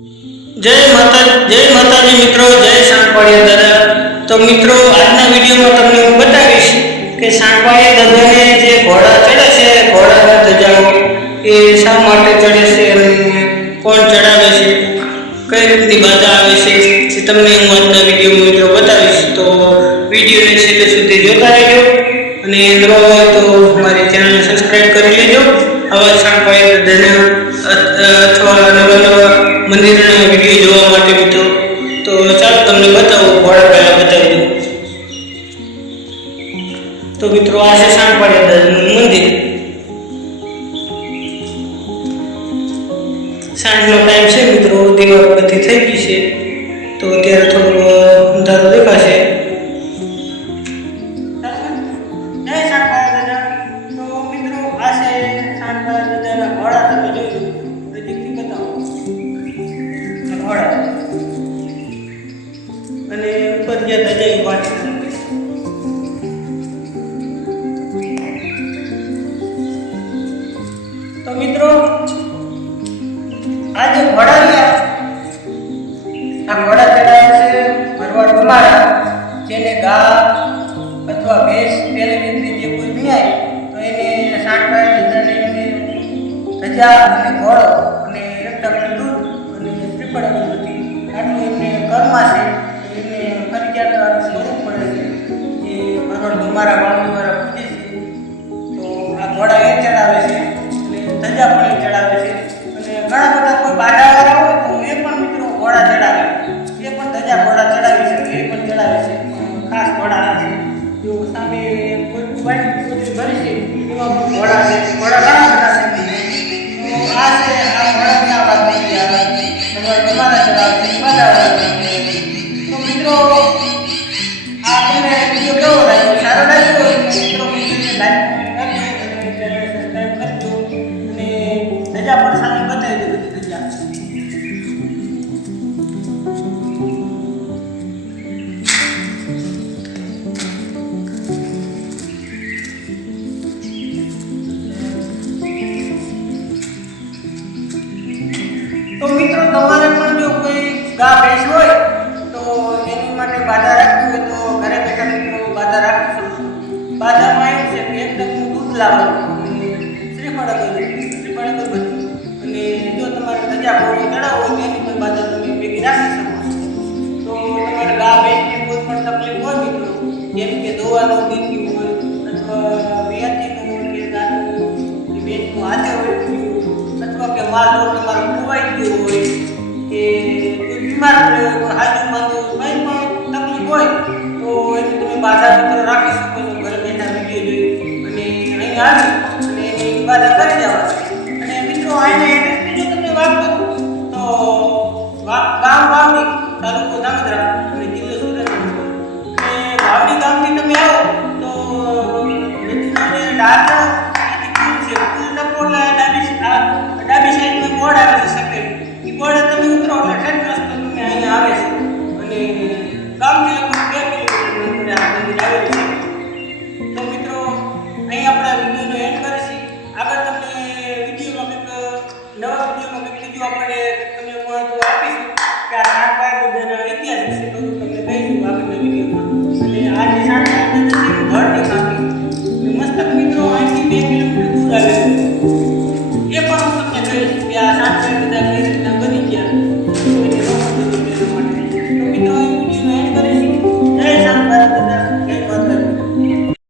જય માતાજી મિત્રો, જય સાંકવાળિયા દાદા। તો મિત્રો, આજના વિડીયોમાં તમને હું બતાવીશ કે સાંકવાળિયા દાદાને જે ઘોડા ચડે છે, ઘોડાના ધજાઓ એ શા માટે ચડે છે અને કોણ ચડાવે છે, કઈ રીતની બાધા આવે છે, એ તમને હું આજના વિડીયોમાં મિત્રો બતાવીશ। તો વિડીયોને છેલ્લે સુધી જોતા રહેજો અને નવા હોય તો મારી ચેનલને સબસ્ક્રાઈબ કરી લેજો। આવા સાંકવાળિયા દાદાના અથવા નવા મંદિરના વિડીયો જોવા માટે મિત્રો। તો ચાલો તમને બતાવું, ઘોડા પહેલા બતાવી દઉં। તો મિત્રો, આ છે સાંકવાળિયા દાદાનું મંદિર। સાંજનો ટાઈમ છે મિત્રો, દિવાલ બધી થઈ ગઈ છે, તો અત્યારે થોડું અંધારો દેખાશે। જય સાંકવાળિયા દાદા। તો મિત્રો, આ છે સાંકવાળિયા દાદાના ઘોડા, તમે જોઈ નજીકથી બતાવો ઘોડા અને ઉપર જે ધજા ઉભા છે। તો મિત્રો, આ જે ઘોડા રહ્યા, આ ઘોડા ચડાવે છે ભરવાડ કમારા, જેને ગા અથવા ભેંસ પેલી રીતે જે કોઈ ભીયાય તો એને સાંકવાળિયા દાદાને ધજા અને ઘોડો અને એકદમ દૂધ અને શ્રીફળ અગરબત્તી આટલું એમને કર્મા છે, એમને ફરજિયાત સ્વરૂપ પડે છે, જે ભરવાડ કમારા વાળા પૂજે છે। તો આ ઘોડા એ ચડાવે છે અને ધજા પણ એ ચડાવે છે, અને ઘણા બધા કોઈ બાધાવાળા હોય તો એ પણ મિત્રો ઘોડા ચડાવે, એ પણ ધજા ઘોડા ચડાવી શકે, એ પણ ચડાવે છે। ખાસ ઘોડા છે, જો સામે કોઈ ભરી છે એવા ઘોડા છે, ઘોડા ઘણા બધા છે। તો આ છે આ ઘોડાની આ વાત થઈ તમારે તમારા ચડાવે છે બાધાવાળા। તો મિત્રો, આ તમને વિડીયો કેવો લાગ્યો, સારો લાગ્યો હોય મિત્રો વિડીયોને લાઈક કરજો અને ચેનલને સબસ્ક્રાઈબ કરજો અને ધજા પણ સામે બતાવી દો બધી ધજા। તો મિત્રો, તમારે પણ જો કોઈ ગા ભેંસ હોય તો એની માટે બાધા રાખવી હોય તો ઘરે બેઠા મિત્રો બાધા રાખી શકો। બાધામાં એવું છે કે એકદમ દૂધ લાવવાનું અને શ્રીફળ અગરબત્તી અને જો તમારે ધજા ઘોડો ચડાવવો હોય તો એની પણ બાધા તમે ભેગી રાખી શકો છો। તો તમારે ગા ભેંસને કોઈ પણ તકલીફ હોય મિત્રો, જેમ કે દોવાનું દીકરી હોય અથવા વિયાતીનું હોય કે ગાનું ભેંસનું હાથે હોય અથવા કે માલ રોડ તમારો ખોવાઈ ગયો હોય કે કોઈ બીમાર પડ્યો હોય, હાજુ માંદું કંઈ પણ તકલીફ હોય તો એની તમે બાધા મિત્રો રાખી શકો છો। ઘરે બેઠા વિડીયો જોઈ અને અહીં આવી અને એની બાધા કરી દેવા। અને મિત્રો, આને એડ્રેસની જો તમને વાત કરું તો ગામ વાવડી, તાલુકો ધાંગધ્રા અને જિલ્લો સુરેન્દ્રનગર। અને વાવડી ગામથી તમે આવો તો ડાકોર છે, ડાબી સાઈડમાં બોર્ડ આવે છે સફેદ, એ બોર્ડ તમે ઉતરો એટલે